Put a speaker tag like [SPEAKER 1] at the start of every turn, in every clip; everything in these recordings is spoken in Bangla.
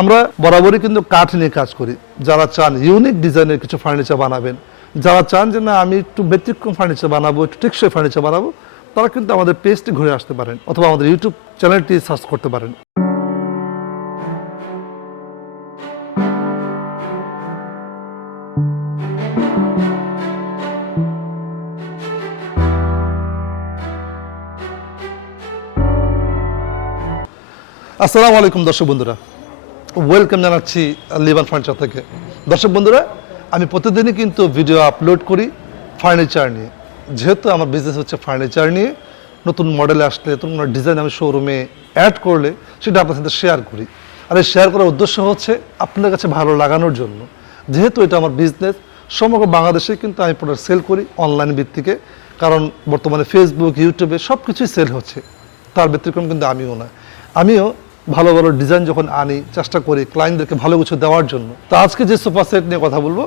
[SPEAKER 1] আমরা বরাবরই কিন্তু কাঠ নিয়ে কাজ করি। যারা চান ইউনিক ডিজাইনের কিছু ফার্নিচার বানাবেন, যারা চান যে না, আমি একটু ব্যতিক্রম ফার্নিচার বানাবো, একটু টেকসই ফার্নিচার বানাবো, তারা কিন্তু আমাদের পেজটি ঘুরে আসতে পারেন অথবা আমাদের ইউটিউব চ্যানেলটি সার্চ করতে পারেন। আসসালামু আলাইকুম দর্শক বন্ধুরা। ওয়েলকাম জানাচ্ছি লিবান ফার্নিচার থেকে। দর্শক বন্ধুরা, আমি প্রতিদিনই কিন্তু ভিডিও আপলোড করি ফার্নিচার নিয়ে। যেহেতু আমার বিজনেস হচ্ছে ফার্নিচার নিয়ে, নতুন মডেলে আসলে, নতুন ডিজাইন আমি শোরুমে অ্যাড করলে সেটা আপনার সাথে শেয়ার করি। আর এই শেয়ার করার উদ্দেশ্য হচ্ছে আপনার কাছে ভালো লাগানোর জন্য। যেহেতু এটা আমার বিজনেস সমগ্র বাংলাদেশে কিন্তু আমি প্রোডাক্ট সেল করি অনলাইন ভিত্তিকে। কারণ বর্তমানে ফেসবুক ইউটিউবে সব কিছুই সেল হচ্ছে। তার ব্যতিক্রম কিন্তু আমিও না। আমিও ভালো ভালো ডিজাইন যখন আনি, চেষ্টা করি ক্লায়েন্টদেরকে ভালো কিছু দেওয়ার জন্য। তো আজকে যে সোফা সেট নিয়ে কথা বলব,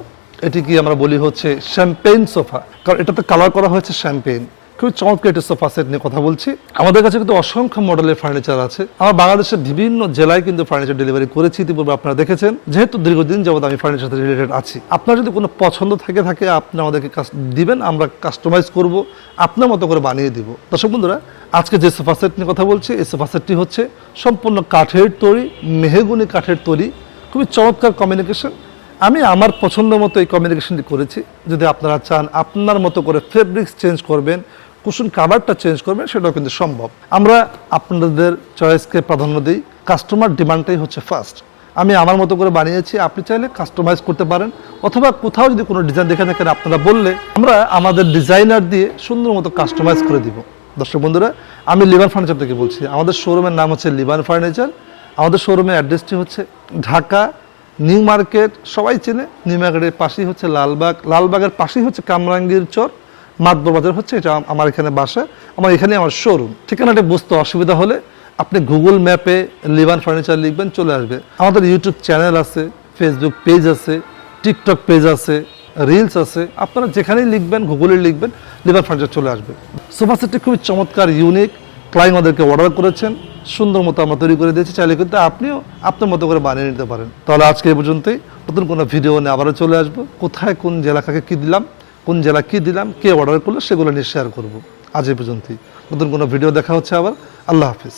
[SPEAKER 1] এটি কি আমরা বলি হচ্ছে শ্যাম্পেন সোফা কারণ এটাতে কালার করা হয়েছে শ্যাম্পেইন খুবই চমৎকার একটা সোফা সেট নিয়ে কথা বলছি। আমাদের কাছে কিন্তু অসংখ্য মডেলের ফার্নিচার আছে। আমার বাংলাদেশের বিভিন্ন জেলায় কিন্তু ফার্নিচার ডেলিভারি করেছি ইতিপূর্বে আপনারা দেখেছেন। যেহেতু দীর্ঘদিন যাবত আমি ফার্নিচার সাথে রিলেটেড আছি। আপনার যদি কোনো পছন্দ থেকে থাকে, আপনি আমাদেরকে দিবেন, আমরা কাস্টমাইজ করব, আপনার মতো করে বানিয়ে দিব। দর্শক বন্ধুরা, আজকে যে সোফা সেট নিয়ে কথা বলছি, এই সোফা সেটটি হচ্ছে সম্পূর্ণ কাঠের তৈরি, মেহেগুনি কাঠের তৈরি। খুবই চমৎকার কমিউনিকেশন আমি আমার পছন্দ মতো এই কমিউনিকেশনটি করেছি। যদি আপনারা চান, আপনার মতো করে ফেব্রিক্স চেঞ্জ করবেন কুশন কাভারটা চেঞ্জ করবেন, সেটাও কিন্তু সম্ভব। আমরা আপনাদের চয়েসকে প্রাধান্য দিই। কাস্টমার ডিমান্ডটাই হচ্ছে ফার্স্ট আমি আমার মতো করে বানিয়েছি, আপনি চাইলে কাস্টমাইজ করতে পারেন। অথবা কোথাও যদি কোনো ডিজাইন দেখে থাকেন, আপনারা বললে আমরা আমাদের ডিজাইনার দিয়ে সুন্দর মতো কাস্টমাইজ করে দিব। দর্শক বন্ধুরা, আমি লিবান ফার্নিচার থেকে বলছি। আমাদের শোরুমের নাম হচ্ছে লিবান ফার্নিচার আমাদের শোরুমের অ্যাড্রেসটি হচ্ছে ঢাকা, নিউ মার্কেট, সবাই চেনে। নিউ মার্কেটের পাশেই হচ্ছে লালবাগ। লালবাগের পাশেই হচ্ছে কামরাঙ্গীর চর। মাতবর বাজার হচ্ছে এটা আমার এখানে বাসা, আমার এখানে আমার শোরুম ঠিকানাটা বুঝতে অসুবিধা হলে আপনি গুগল ম্যাপে লিবান ফার্নিচার লিখবেন, চলে আসবে। আমাদের ইউটিউব চ্যানেল আছে ফেসবুক পেজ আছে টিকটক পেজ আছে রিলস আছে। আপনারা যেখানেই লিখবেন গুগলে লিখবেন লিভার ফার্নিচার চলে আসবে। সোফা সেটটি খুবই চমৎকার ইউনিক ক্লাইন্ট আমাদেরকে অর্ডার করেছেন। সুন্দর মতো আমরা তৈরি করে দিয়েছি। চাইলে কিন্তু আপনিও আপনার মতো করে বানিয়ে নিতে পারেন। তাহলে আজকে এই পর্যন্তই। নতুন কোনো ভিডিও নিয়ে আবারও চলে আসব। কোথায়, কোন জেলা, কাকে কী দিলাম কোন জেলা কী দিলাম, কে অর্ডার করল, সেগুলো নিয়ে শেয়ার করব। আজ এই পর্যন্তই। নতুন কোনো ভিডিও দেখা হচ্ছে আবার। আল্লাহ হাফিজ।